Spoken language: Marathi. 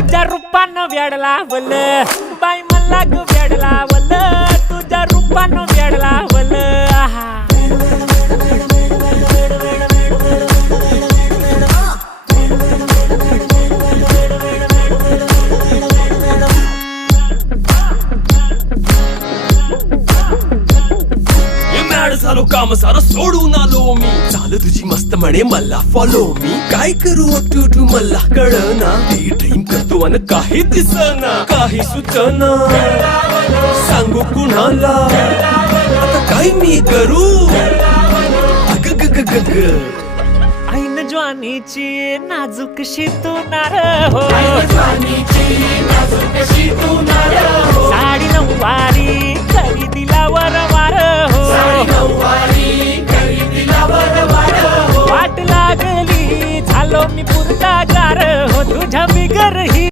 तुझ्या रूपानं वेड लावल बाई मला ग वेड लावल तुझ्या रूपानं वेड लावल आहा झालो काम सारं सोडून आलो मी चाल तुझी मस्त म्हणे मला फॉलो मी काय करू टू मला कळना ड्रीम करतो आणि काही दिसना काही सुचना सांगू कुणाला आता काय मी करू अग ग ग ग ग ऐन ज्वानीची नाजूकशी तू नार हो साडी नऊवारी खरेदीला वरवार हो वाट लागली झालो मी पुरता गार हो तुझ्या बिगर ही